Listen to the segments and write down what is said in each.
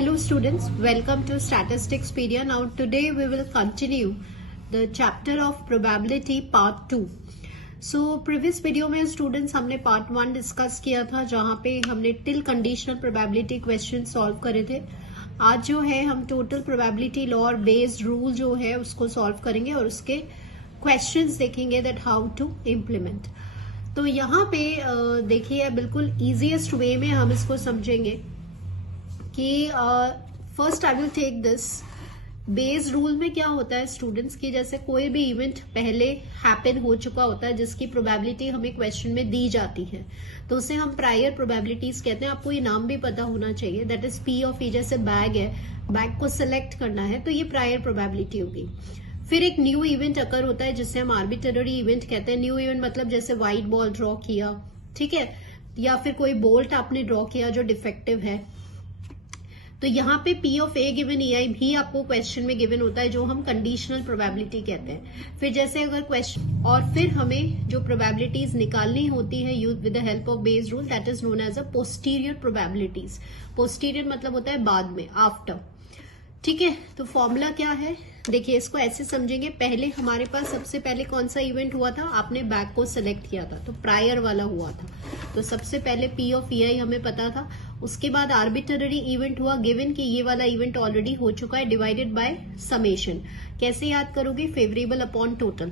Hello students, welcome to Statistics Pedia. Now today we will continue the chapter of probability part 2. So previous video में students हमने part 1 discuss किया था जहाँ पे हमने till conditional probability question solve करे थे. आज जो है हम total probability law और based rule जो है उसको सॉल्व करेंगे और उसके क्वेश्चंस देखेंगे that how to implement. तो यहाँ पे देखिए बिल्कुल easiest way में हम इसको समझेंगे कि first I will take this Bayes rule में क्या होता है स्टूडेंट्स की जैसे कोई भी इवेंट पहले हैपन हो चुका होता है जिसकी प्रोबेबिलिटी हमें क्वेश्चन में दी जाती है तो उसे हम प्रायर प्रोबेबिलिटीज कहते हैं. आपको ये नाम भी पता होना चाहिए दैट इज पी ऑफ ई. जैसे बैग है, बैग को सिलेक्ट करना है तो ये प्रायर प्रोबेबिलिटी होगी. फिर एक न्यू इवेंट अकर होता है जिससे हम आर्बिट्ररी इवेंट कहते हैं. न्यू इवेंट मतलब जैसे व्हाइट बॉल ड्रॉ किया, ठीक है, या फिर कोई बोल्ट आपने ड्रॉ किया जो डिफेक्टिव है. तो यहाँ पे P of A given EI भी आपको क्वेश्चन में गिवन होता है जो हम कंडीशनल प्रोबेबिलिटी कहते हैं. फिर जैसे अगर क्वेश्चन और फिर हमें जो प्रोबेबिलिटीज निकालनी होती है use with the help of Bayes rule that is known as a posterior probabilities. Posterior मतलब होता है बाद में, आफ्टर. ठीक है, तो फॉर्मूला क्या है देखिए इसको ऐसे समझेंगे. पहले हमारे पास सबसे पहले कौन सा इवेंट हुआ था, आपने बैग को सिलेक्ट किया था तो प्रायर वाला हुआ था. तो सबसे पहले P ऑफ EI हमें पता था. उसके बाद आर्बिट्ररी इवेंट हुआ गिवन कि ये वाला इवेंट ऑलरेडी हो चुका है डिवाइडेड बाय समेशन. कैसे याद करोगे, फेवरेबल अपॉन टोटल.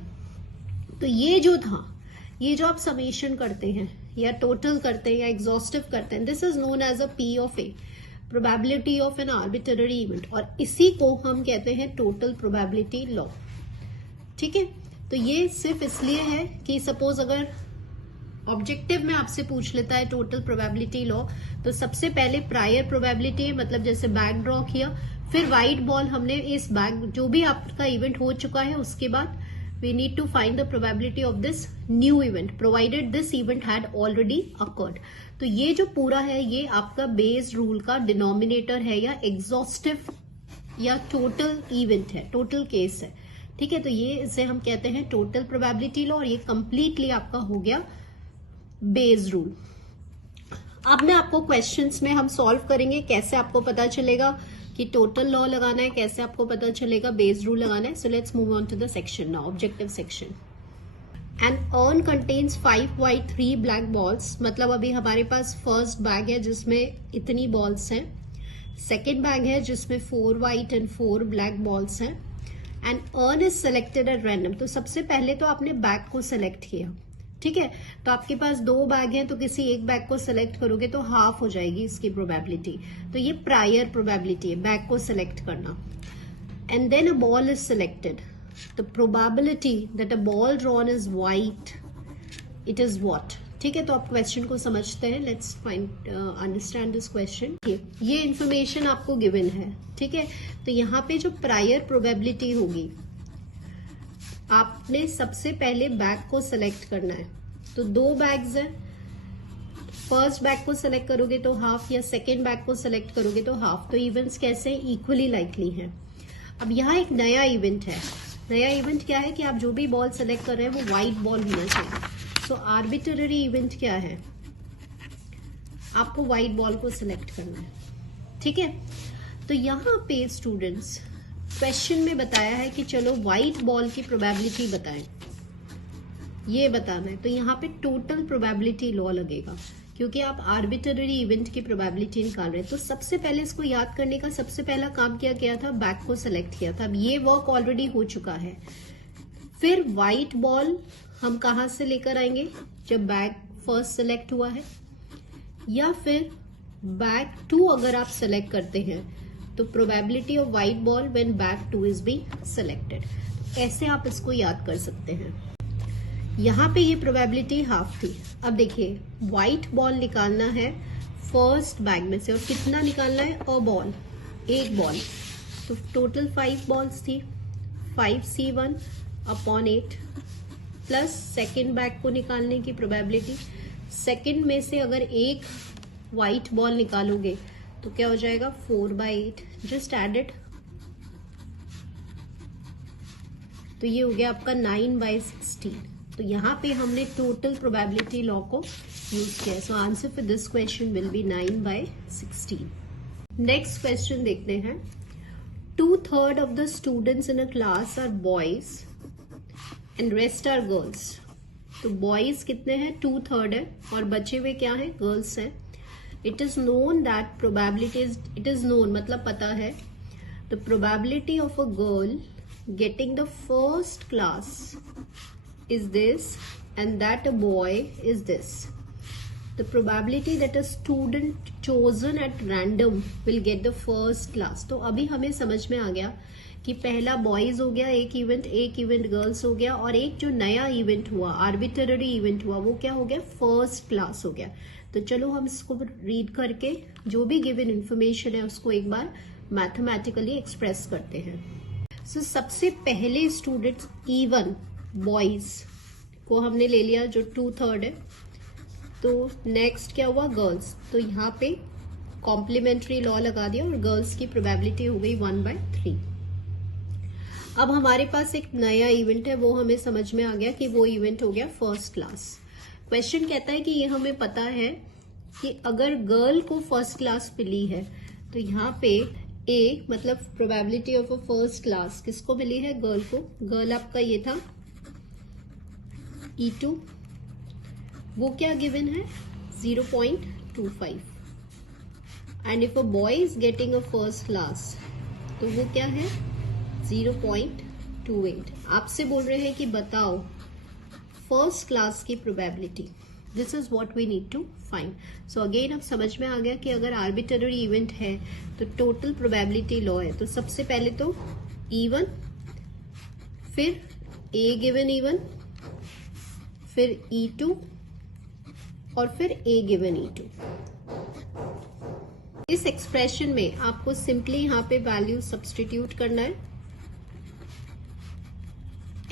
तो ये जो था, ये जो आप समेशन करते हैं या टोटल करते हैं या एग्जॉस्टिव करते हैं, this is known as a P of A, probability of an arbitrary event, और इसी को हम कहते हैं टोटल प्रोबेबिलिटी लॉ. ठीक है, तो ये सिर्फ इसलिए है कि सपोज अगर ऑब्जेक्टिव में आपसे पूछ लेता है टोटल प्रोबेबिलिटी लॉ तो सबसे पहले प्रायर प्रोबेबिलिटी है, मतलब जैसे बैग ड्रॉ किया, फिर व्हाइट बॉल हमने इस बैग जो भी आपका इवेंट हो चुका है उसके बाद we need to find the probability of this new event provided this event had already occurred. तो ये जो पूरा है ये आपका बेस रूल का डिनोमिनेटर है या एग्जॉस्टिव या टोटल इवेंट है, टोटल केस है. ठीक है, तो ये इसे हम कहते हैं टोटल प्रोबेबिलिटी लॉ और ये कंप्लीटली आपका हो गया बेस रूल. अब मैं आपको क्वेश्चंस में हम सॉल्व करेंगे कैसे आपको पता चलेगा कि टोटल लॉ लगाना है, कैसे आपको पता चलेगा बेस रूल लगाना है. So let's move on to the section now, objective section. An urn contains 5 white 3 black balls. मतलब अभी हमारे पास फर्स्ट बैग है जिसमें इतनी बॉल्स हैं, सेकेंड बैग है जिसमें 4 व्हाइट एंड 4 ब्लैक बॉल्स हैं. And earn is selected at random. तो सबसे पहले तो आपने बैग को सिलेक्ट किया, ठीक है, तो आपके पास 2 बैग हैं तो किसी एक बैग को सिलेक्ट करोगे तो हाफ हो जाएगी इसकी प्रोबेबिलिटी. तो ये प्रायर प्रोबेबिलिटी है बैग को सिलेक्ट करना. And then a ball is selected. The probability that a ball drawn is white, it is what. ठीक है, तो आप क्वेश्चन को समझते हैं. Let's find understand this question. ये इंफॉर्मेशन आपको गिवन है, ठीक है. तो यहाँ पे जो प्रायर प्रोबेबिलिटी होगी, आपने सबसे पहले बैग को सिलेक्ट करना है. तो 2 बैग्स हैं, फर्स्ट बैग को सिलेक्ट करोगे तो हाफ या सेकेंड बैग को सिलेक्ट करोगे तो हाफ. तो इवेंट्स कैसे इक्वली लाइकली हैं. अब यहाँ एक नया इवेंट है. नया इवेंट क्या है कि आप जो भी बॉल सिलेक्ट कर रहे हैं वो व्हाइट बॉल होना चाहिए. सो आर्बिट्ररी इवेंट क्या है, आपको व्हाइट बॉल को सिलेक्ट करना है. ठीक है, तो यहाँ पे स्टूडेंट्स क्वेश्चन में बताया है कि चलो व्हाइट बॉल की प्रोबेबिलिटी बताएं, ये बताना है. तो यहाँ पे टोटल प्रोबेबिलिटी लॉ लगेगा क्योंकि आप आर्बिट्ररी इवेंट की प्रोबेबिलिटी निकाल रहे हैं. तो सबसे पहले इसको याद करने का सबसे पहला काम क्या किया था, बैग को सिलेक्ट किया था. अब ये वर्क ऑलरेडी हो चुका है. फिर व्हाइट बॉल हम कहाँ से लेकर आएंगे, जब बैग फर्स्ट सिलेक्ट हुआ है, या फिर बैग 2 अगर आप सिलेक्ट करते हैं तो probability of white ball when bag 2 is be selected. ऐसे आप इसको याद कर सकते हैं. यहाँ पे ये प्रोबेबिलिटी हाफ थी. अब देखिए व्हाइट बॉल निकालना है फर्स्ट बैग में से, और कितना निकालना है, अ बॉल, एक बॉल. तो टोटल 5 बॉल्स थी, 5C1 upon 8 plus second bag को निकालने की प्रोबेबिलिटी. सेकेंड में से अगर एक व्हाइट बॉल निकालोगे तो क्या हो जाएगा, 4/8. Just add it. तो ये हो गया आपका 9/16. तो यहाँ पे हमने टोटल प्रोबेबिलिटी लॉ को यूज किया. सो answer for this question will B 9/16. Next question देखते हैं। 2/3 of the students in a class are boys and rest are girls. तो बॉयज कितने हैं? 2/3 है और बचे हुए क्या है? गर्ल्स हैं। It is known that probability it is known मतलब पता है the probability of a girl getting the first class is this and that a boy is this. The probability that a student chosen at random will get the first class. तो अभी हमें समझ में आ गया कि पहला बॉयज हो गया एक इवेंट गर्ल्स हो गया, और एक जो नया इवेंट हुआ, आर्बिट्ररी इवेंट हुआ, वो क्या हो गया? फर्स्ट क्लास हो गया। तो चलो हम इसको रीड करके जो भी गिवन इंफॉर्मेशन है उसको एक बार मैथमेटिकली एक्सप्रेस करते हैं। सो सबसे पहले स्टूडेंट्स इवन बॉयज को हमने ले लिया जो 2/3 है। तो नेक्स्ट क्या हुआ? गर्ल्स। तो यहाँ पे कॉम्प्लीमेंट्री लॉ लगा दिया और गर्ल्स की प्रोबेबिलिटी हो गई 1/3। अब हमारे पास एक नया इवेंट है, वो हमें समझ में आ गया कि वो इवेंट हो गया फर्स्ट क्लास। क्वेश्चन कहता है कि ये हमें पता है कि अगर गर्ल को फर्स्ट क्लास मिली है तो यहाँ पे ए मतलब probability of a first class किसको मिली है? गर्ल को। गर्ल आपका ये था E2, वो क्या गिवन है? 0.25। And if a boy is getting a first class तो वो क्या है? 0.28। आपसे बोल रहे हैं कि बताओ फर्स्ट क्लास की probability. This is what we need to find. So again अब समझ में आ गया कि अगर आर्बिट्ररी इवेंट है तो टोटल प्रोबेबिलिटी लॉ है। तो सबसे पहले तो E1, फिर A गिवन E1, फिर E2 और फिर A गिवन E2। इस एक्सप्रेशन में आपको सिंपली यहाँ पे वैल्यू सब्सटीट्यूट करना है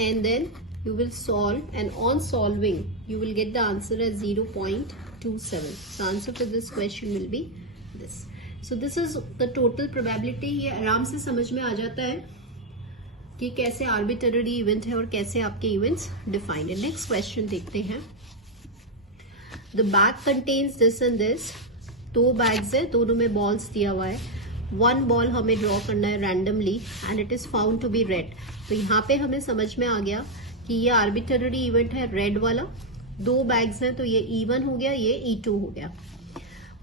and then you will solve, and on solving you will get the answer as 0.27. The answer for this question will be this. So this is the total probability. ये आराम से समझ में आ जाता है कि कैसे आर्बिट्ररी इवेंट है और कैसे आपके इवेंट्स डिफाइंड है। नेक्स्ट क्वेश्चन देखते हैं। The bag contains this and this. 2 bags है, दोनों में बॉल्स दिया हुआ है। 1 बॉल हमें ड्रॉ करना है randomly and it is found to be red. तो यहाँ पे हमें समझ में आ गया कि ये आर्बिट्ररी इवेंट है रेड वाला। 2 बैग्स हैं तो ये E1 हो गया, ये E2 हो गया।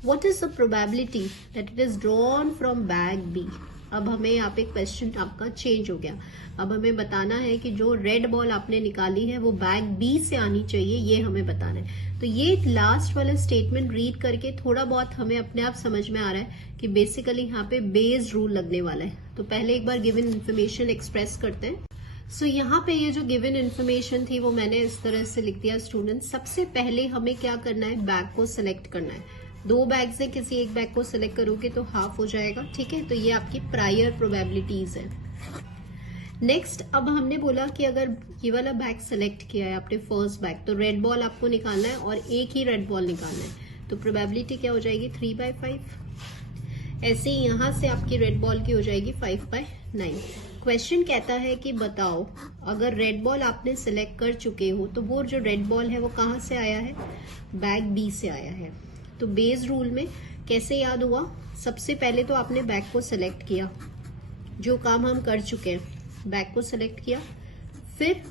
What is the probability that it is drawn from bag B? अब हमें यहाँ पे क्वेश्चन आपका चेंज हो गया। अब हमें बताना है कि जो रेड बॉल आपने निकाली है वो बैग बी से आनी चाहिए, ये हमें बताना है। तो ये लास्ट वाला स्टेटमेंट रीड करके थोड़ा बहुत हमें अपने आप समझ में आ रहा है कि बेसिकली यहाँ पे बेस रूल लगने वाला है। तो पहले एक बार गिवन इन्फॉर्मेशन एक्सप्रेस करते हैं। सो यहाँ पे ये जो गिवन इन्फॉर्मेशन थी वो मैंने इस तरह से लिख दिया स्टूडेंट। सबसे पहले हमें क्या करना है? बैग को सिलेक्ट करना है। 2 बैग से किसी एक बैग को सिलेक्ट करोगे तो हाफ हो जाएगा, ठीक है। तो ये आपकी प्रायर प्रोबेबिलिटीज है। नेक्स्ट अब हमने बोला कि अगर ये वाला बैग सिलेक्ट किया है आपने फर्स्ट बैग, तो रेड बॉल आपको निकालना है और एक ही रेड बॉल निकालना है। तो प्रोबेबिलिटी क्या हो जाएगी? 3/5। ऐसे ही यहां से आपकी रेड बॉल की हो जाएगी 5/9। क्वेश्चन कहता है कि बताओ अगर रेड बॉल आपने सिलेक्ट कर चुके हो तो वो जो रेड बॉल है वो कहाँ से आया है? बैग बी से आया है। तो बेस रूल में कैसे याद हुआ? सबसे पहले तो आपने बैग को सिलेक्ट किया, जो काम हम कर चुके हैं, बैग को सिलेक्ट किया, फिर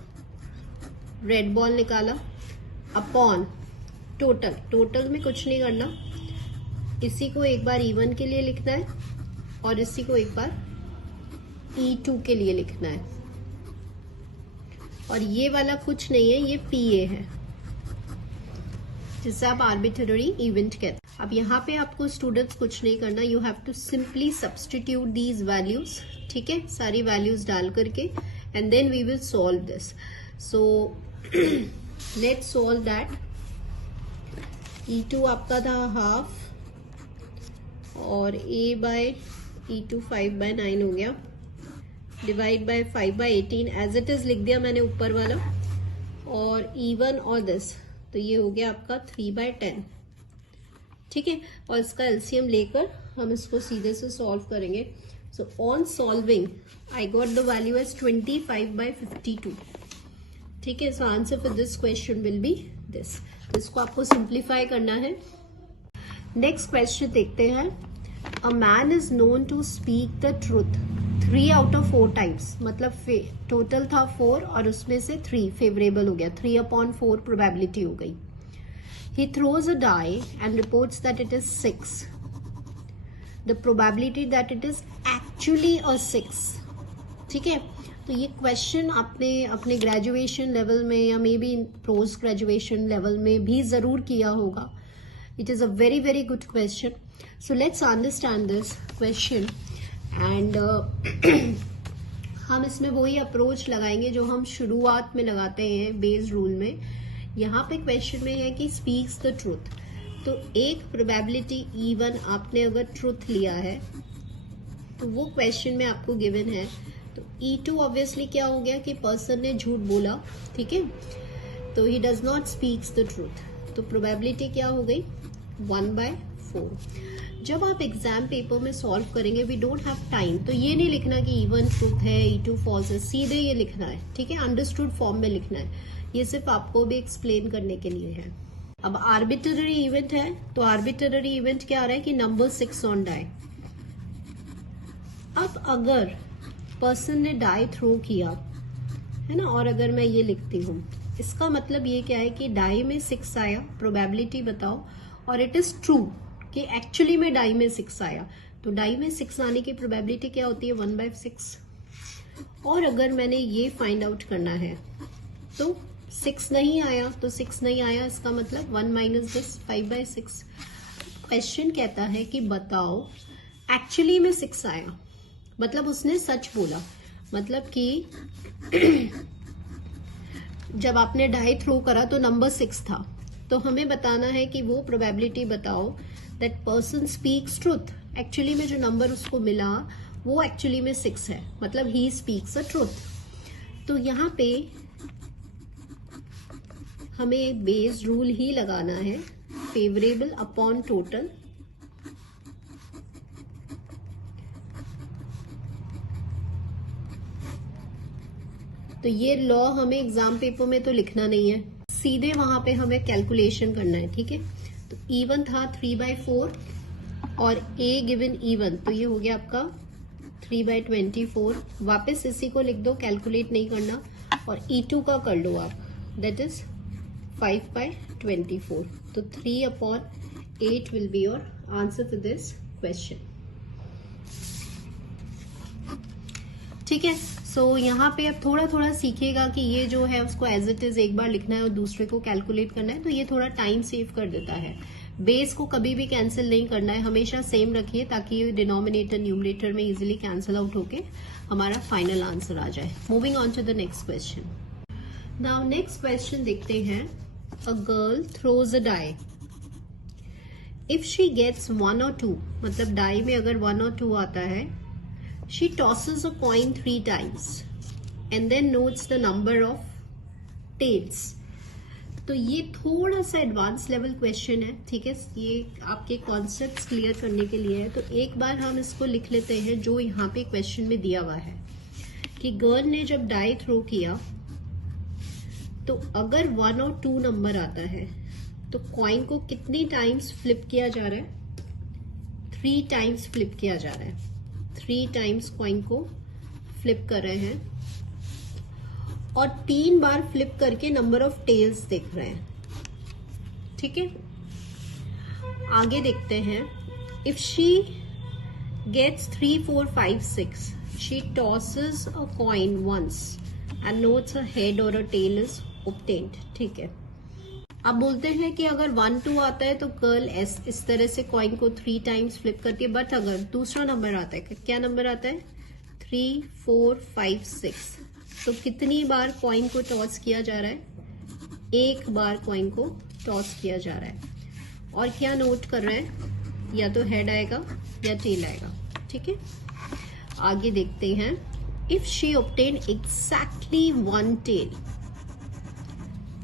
रेड बॉल निकाला अपॉन टोटल में कुछ नहीं करना, इसी को एक बार E1 के लिए लिखना है और इसी को एक बार E2 के लिए लिखना है। और ये वाला कुछ नहीं है, ये PA है जिसे आप आर्बिट्ररी इवेंट कहते हैं। अब यहाँ पे आपको स्टूडेंट्स कुछ नहीं करना, you have to simply substitute these values, ठीक है, सारी वैल्यूज डाल करके and then we will solve this. So let's solve that. E2 आपका था हाफ और A/E2 5/9 हो गया, divide by 5/18 as it is लिख दिया मैंने ऊपर वाला, और E1 और दिस, तो ये हो गया आपका 3/10, ठीक है। और इसका एलसीएम लेकर हम इसको सीधे से सॉल्व करेंगे। So on solving I got the value as 25/52, ठीक है। So answer for this question will be this. इसको आपको सिंप्लीफाई करना है। नेक्स्ट क्वेश्चन देखते हैं। A man is known to speak the truth 3 out of 4 times, मतलब टोटल था 4 और उसमें से 3 फेवरेबल हो गया, 3/4 प्रोबेबिलिटी हो गई. He throws a die and reports that it is 6. The probability that it is actually a 6. ठीक है, तो ये क्वेश्चन आपने अपने ग्रेजुएशन लेवल में या may be post graduation level में भी जरूर किया होगा. It is a very very good question. So let's understand this question and हम इसमें वही अप्रोच लगाएंगे जो हम शुरुआत में लगाते हैं बेस रूल में. यहाँ पे क्वेश्चन में है कि स्पीक्स द ट्रूथ, तो एक प्रोबेबिलिटी E1 आपने अगर ट्रूथ लिया है तो वो क्वेश्चन में आपको गिवन है, तो E2 ऑब्वियसली क्या हो गया कि पर्सन ने झूठ बोला. ठीक है, तो he does not speaks the truth, तो प्रोबेबिलिटी क्या हो गई 1/4. जब आप एग्जाम पेपर में सॉल्व करेंगे, वी डोंट हैव टाइम, तो ये नहीं लिखना कि E1 ट्रूथ है E2 फॉल्स है, सीधे ये लिखना है. ठीक है, अंडरस्टूड फॉर्म में लिखना है. ये सिर्फ आपको भी एक्सप्लेन करने के लिए है. अब आर्बिट्ररी इवेंट है, तो आर्बिट्ररी इवेंट क्या आ रहा है कि नंबर 6 ऑन डाई. अब अगर पर्सन ने डाई थ्रो किया है ना, और अगर मैं ये लिखती हूँ, इसका मतलब ये क्या है कि डाई में 6 आया, प्रोबेबिलिटी बताओ, और इट इज ट्रू कि एक्चुअली में डाई में 6 आया, तो डाई में 6 आने की प्रोबेबिलिटी क्या होती है 1/6. और अगर मैंने ये फाइंड आउट करना है तो 6 नहीं आया, तो 6 नहीं आया, इसका मतलब 1 - this 5/6. क्वेश्चन कहता है कि बताओ एक्चुअली में 6 आया, मतलब उसने सच बोला, मतलब कि जब आपने डाई थ्रो करा तो नंबर 6 था, तो हमें बताना है कि वो प्रोबेबिलिटी बताओ that person speaks truth. Actually में जो नंबर उसको मिला वो एक्चुअली में 6 है, मतलब ही स्पीक्स अ ट्रूथ. तो यहाँ पे हमें बेस रूल ही लगाना है, फेवरेबल अपॉन टोटल. तो ये लॉ हमें एग्जाम पेपर में तो लिखना नहीं है, सीधे वहां पे हमें कैलकुलेशन करना है. ठीक है, तो E1 था 3/4 और A गिवन E1, तो ये हो गया आपका 3/24. वापस इसी को लिख दो, कैलकुलेट नहीं करना, और E2 का कर लो आप, दैट इज 5/24. तो 3/8 will be your answer to this question. ठीक है, सो यहाँ पे अब थोड़ा थोड़ा सीखिएगा कि ये जो है उसको एज इट इज एक बार लिखना है और दूसरे को कैलकुलेट करना है, तो ये थोड़ा टाइम सेव कर देता है. बेस को कभी भी कैंसिल नहीं करना है, हमेशा सेम रखिए ताकि डिनोमिनेटर न्यूमरेटर में इजीली कैंसिल आउट होके हमारा फाइनल आंसर आ जाए. Moving on to the next question. Now next question देखते हैं. A girl throws a die. If she gets 1 or 2, मतलब डाई में अगर 1 or 2 आता है, she tosses a coin 3 times and then notes the number of tails. तो ये थोड़ा सा एडवांस लेवल क्वेश्चन है. ठीक है, ये आपके कॉन्सेप्ट्स क्लियर करने के लिए है, तो एक बार हम इसको लिख लेते हैं जो यहाँ पे क्वेश्चन में दिया हुआ है कि गर्ल ने जब डाई थ्रो किया तो अगर 1 और 2 नंबर आता है तो कॉइन को कितनी टाइम्स फ्लिप किया जा रहा है, 3 टाइम्स फ्लिप किया जा रहा है. 3 टाइम्स कॉइन को फ्लिप कर रहे हैं और 3 बार फ्लिप करके नंबर ऑफ टेल्स देख रहे हैं. ठीक है, आगे देखते हैं. If she gets 3, 4, 5, 6, she tosses a coin once and notes a head और अ टेल इज ऑब्टेन्ड. ठीक है, अब बोलते हैं कि अगर 1, 2 आता है तो गर्ल इस तरह से कॉइन को 3 टाइम्स फ्लिप करती है, बट अगर दूसरा नंबर आता है, क्या नंबर आता है 3, 4, 5, 6, तो कितनी बार कॉइन को टॉस किया जा रहा है, 1 बार कॉइन को टॉस किया जा रहा है. और क्या नोट कर रहे हैं, या तो हेड आएगा या टेल आएगा. ठीक है, आगे देखते हैं. If she obtain exactly 1 tail,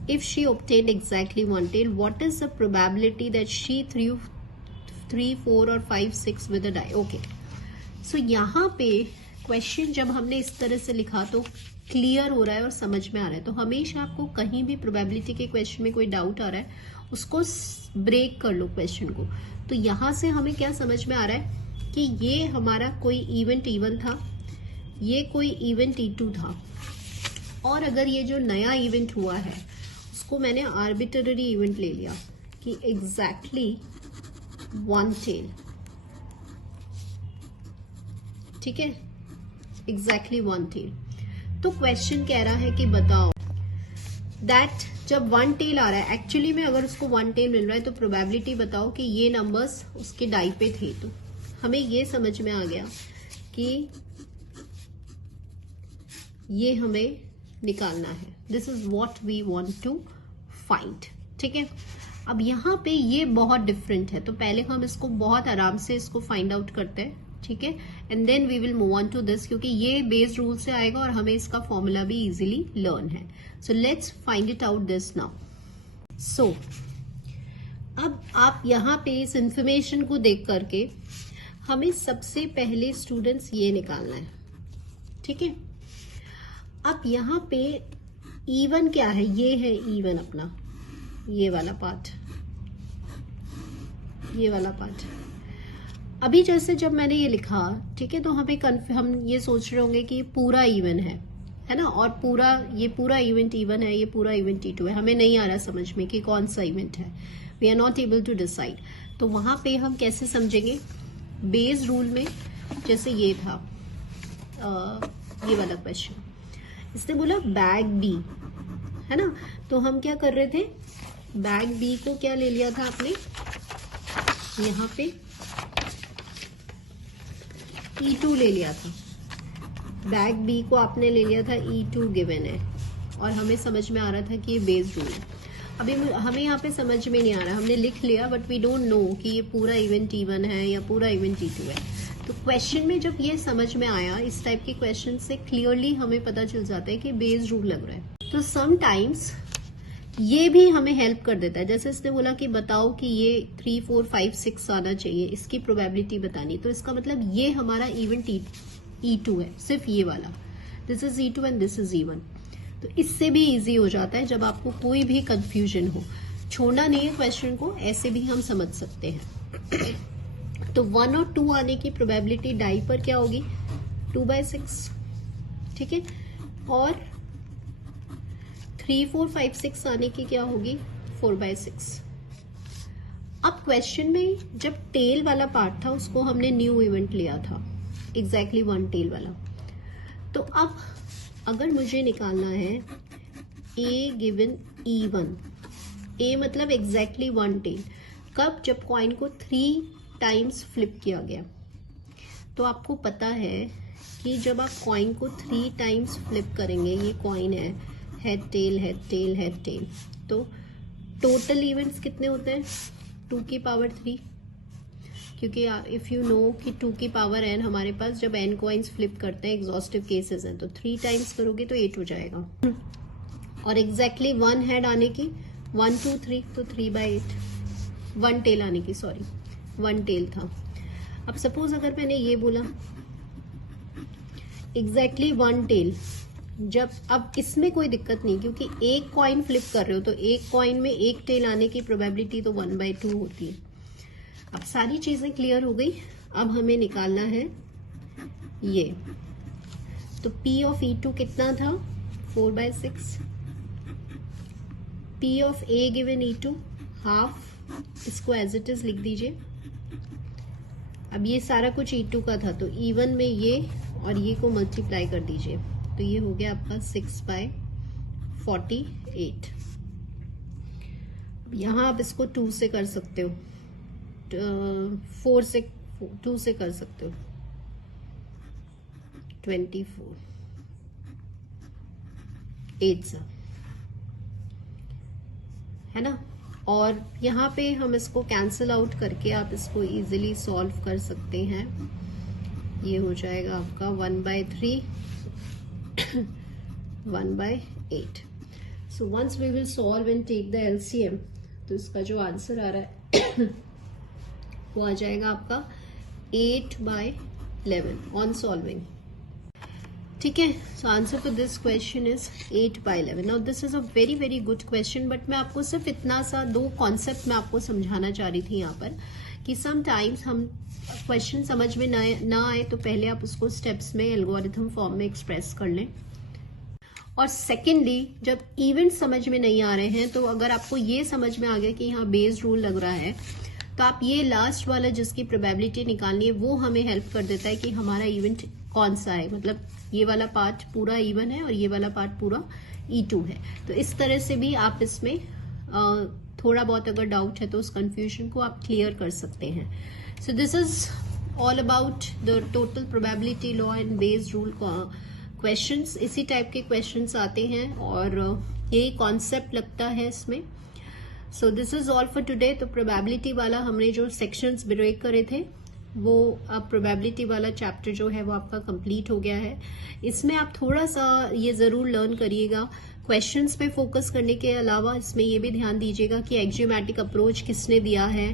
if she obtained exactly 1 tail, what is the probability that she threw 3, 4 or 5, 6 with a die? Okay, so यहाँ पे क्वेश्चन जब हमने इस तरह से लिखा तो क्लियर हो रहा है और समझ में आ रहा है. तो हमेशा आपको कहीं भी प्रोबेबिलिटी के क्वेश्चन में कोई डाउट आ रहा है उसको ब्रेक कर लो क्वेश्चन को. तो यहाँ से हमें क्या समझ में आ रहा है कि ये हमारा कोई इवेंट E1 था, ये कोई इवेंट E2 था, और अगर ये जो नया इवेंट हुआ है उसको मैंने आर्बिट्ररी इवेंट ले लिया कि एग्जैक्टली वन टेल, ठीक है, एग्जैक्टली वन टेल। तो क्वेश्चन कह रहा है कि बताओ दैट जब वन टेल आ रहा है, एक्चुअली में अगर उसको वन टेल मिल रहा है तो प्रोबेबिलिटी बताओ कि ये नंबर्स उसके डाई पे थे। तो हमें ये समझ में आ गया कि ये हमें निकालना है। This is what we want to find, ठीक है। अब यहाँ पे ये बहुत डिफरेंट है, तो पहले हम इसको बहुत आराम से इसको फाइंड आउट करते हैं, ठीक है, and then we will move on to this, क्योंकि ये बेस रूल से आएगा और हमें इसका फॉर्मूला भी इजीली लर्न है। So let's find it out this now. So अब आप यहाँ पे इस इंफॉर्मेशन को देख करके हमें सबसे पहले स्टूडेंट्स ये निकालना है, ठीक है। अब यहाँ पे E1 क्या है, ये है E1 अपना, ये वाला पार्ट, ये वाला पार्ट। अभी जैसे जब मैंने ये लिखा, ठीक है, तो हम ये सोच रहे होंगे कि ये पूरा इवन है ना, और ये पूरा इवेंट E1 है, ये पूरा इवेंट E2 है। हमें नहीं आ रहा समझ में कि कौन सा इवेंट है, we are not able to decide. तो वहां पे हम कैसे समझेंगे, बेस रूल में जैसे ये था ये वाला क्वेश्चन, इसने बोला बैग बी, है ना, तो हम क्या कर रहे थे, बैग बी को क्या ले लिया था आपने, यहाँ पे E2 ले लिया था, बैग बी को आपने ले लिया था E2 गिवन है, और हमें समझ में आ रहा था कि ये बेस रूल है। अभी हमें यहाँ पे समझ में नहीं आ रहा, हमने लिख लिया बट वी डोंट नो कि ये पूरा इवेंट E1 है या पूरा इवेंट E2 है। तो क्वेश्चन में जब ये समझ में आया, इस टाइप के क्वेश्चन से क्लियरली हमें पता चल जाता है कि बेस रूल लग रहा है। तो समटाइम्स ये भी हमें हेल्प कर देता है, जैसे इसने बोला कि बताओ कि ये 3, 4, 5, 6 आना चाहिए, इसकी प्रोबेबिलिटी बतानी, तो इसका मतलब ये हमारा इवेंट E2 है, सिर्फ ये वाला, this is E2 and this is E1। तो इससे भी इजी हो जाता है जब आपको कोई भी कंफ्यूजन हो, छोड़ना नहीं है क्वेश्चन को, ऐसे भी हम समझ सकते हैं। तो 1 और 2 आने की प्रोबेबिलिटी डाई पर क्या होगी, 2/6, ठीक है, और 3, 4, 5, 6 आने की क्या होगी, 4/6। अब क्वेश्चन में जब टेल वाला पार्ट था उसको हमने न्यू इवेंट लिया था, एग्जैक्टली वन टेल वाला। तो अब अगर मुझे निकालना है ए गिवन E1, ए मतलब एग्जैक्टली वन टेल, कब, जब कॉइन को 3 टाइम्स फ्लिप किया गया। तो आपको पता है कि जब आप कॉइन को 3 टाइम्स फ्लिप करेंगे, ये कॉइन है, head tail head tail head tail, तो टोटल इवेंट्स कितने होते हैं, 2 की पावर 3, क्योंकि इफ यू नो कि 2 की पावर n हमारे पास जब n कॉइन्स फ्लिप करते हैं, एग्जॉस्टिव केसेस हैं, तो 3 टाइम्स करोगे तो 8 हो जाएगा, और एग्जैक्टली 1 हेड आने की 1, 2, 3, तो 3/8, 1 टेल आने की, सॉरी 1 टेल था। अब सपोज अगर मैंने ये बोला एग्जैक्टली 1 टेल, जब, अब इसमें कोई दिक्कत नहीं, क्योंकि एक कॉइन फ्लिप कर रहे हो तो एक कॉइन में एक टेल आने की प्रोबेबिलिटी तो 1/2 होती है। अब सारी चीजें क्लियर हो गई, अब हमें निकालना है ये, तो P ऑफ E2 कितना था, 4/6, P of A given E2 half, इसको एज इट इज लिख दीजिए। अब ये सारा कुछ E2 का था, तो E1 में ये और ये को मल्टीप्लाई कर दीजिए, तो ये हो गया आपका 6/48। यहाँ आप इसको 2 से कर सकते हो, 4 से 2 से कर सकते हो, 24, 8 सा, है ना। और यहाँ पे हम इसको कैंसिल आउट करके आप इसको इजीली सॉल्व कर सकते हैं। ये हो जाएगा आपका 1/3 1/8। So once we will solve and take the LCM, तो इसका जो आंसर आ रहा है वो आ जाएगा आपका 8/11 ऑन सॉल्विंग, ठीक है। So answer for this question is 8/11। Now this is a very very good question, but मैं आपको सिर्फ इतना सा 2 कॉन्सेप्ट मैं आपको समझाना चाह रही थी यहाँ पर, कि समटाइम्स हम क्वेश्चन समझ में ना आए तो पहले आप उसको स्टेप्स में एल्गोरिथम फॉर्म में एक्सप्रेस कर लें। और सेकेंडली, जब इवेंट समझ में नहीं आ रहे हैं तो अगर आपको ये समझ में आ गया कि यहाँ बेस रूल लग रहा है, तो आप ये लास्ट वाला जिसकी प्रोबेबिलिटी निकालनी है वो हमें हेल्प कर देता है कि हमारा इवेंट कौन सा है, मतलब ये वाला पार्ट पूरा इवन है और ये वाला पार्ट पूरा E2 है। तो इस तरह से भी आप इसमें थोड़ा बहुत अगर डाउट है तो उस कंफ्यूजन को आप क्लियर कर सकते हैं। सो this is all about the total probability law and base rule questions. इसी टाइप के क्वेश्चंस आते हैं और यही कॉन्सेप्ट लगता है इसमें। सो this is all for today. तो प्रोबेबिलिटी वाला हमने जो सेक्शंस ब्रेक करे थे वो अब प्रोबेबिलिटी वाला चैप्टर जो है वो आपका कंप्लीट हो गया है। इसमें आप थोड़ा सा ये जरूर लर्न करिएगा, क्वेश्चंस पे फोकस करने के अलावा इसमें ये भी ध्यान दीजिएगा कि एक्जियोमेटिक अप्रोच किसने दिया है।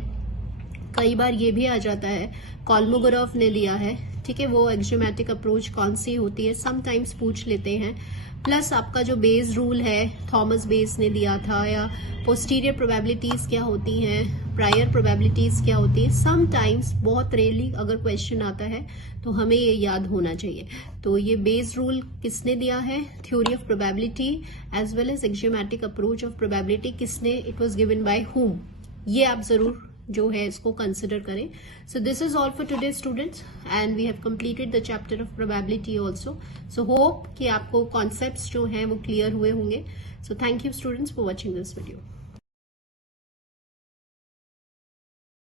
कई बार ये भी आ जाता है कॉल्मोगोरोव ने दिया है, ठीक है, वो एक्जियोमेटिक अप्रोच कौन सी होती है समटाइम्स पूछ लेते हैं। प्लस आपका जो बेस रूल है थॉमस बेस ने दिया था, या पोस्टीरियर प्रोबेबिलिटीज क्या होती हैं, प्रायर प्रोबेबिलिटीज क्या होती है, समटाइम्स बहुत रेयरली अगर क्वेश्चन आता है तो हमें ये याद होना चाहिए। तो ये बेस रूल किसने दिया है, theory of probability as well as axiomatic approach of probability किसने, it was given by whom, ये आप जरूर जो है इसको कंसिडर करें। So this is all for today students and we have completed the chapter of probability also. So hope कि आपको कॉन्सेप्ट्स जो हैं वो क्लियर हुए होंगे। So thank you students for watching this video.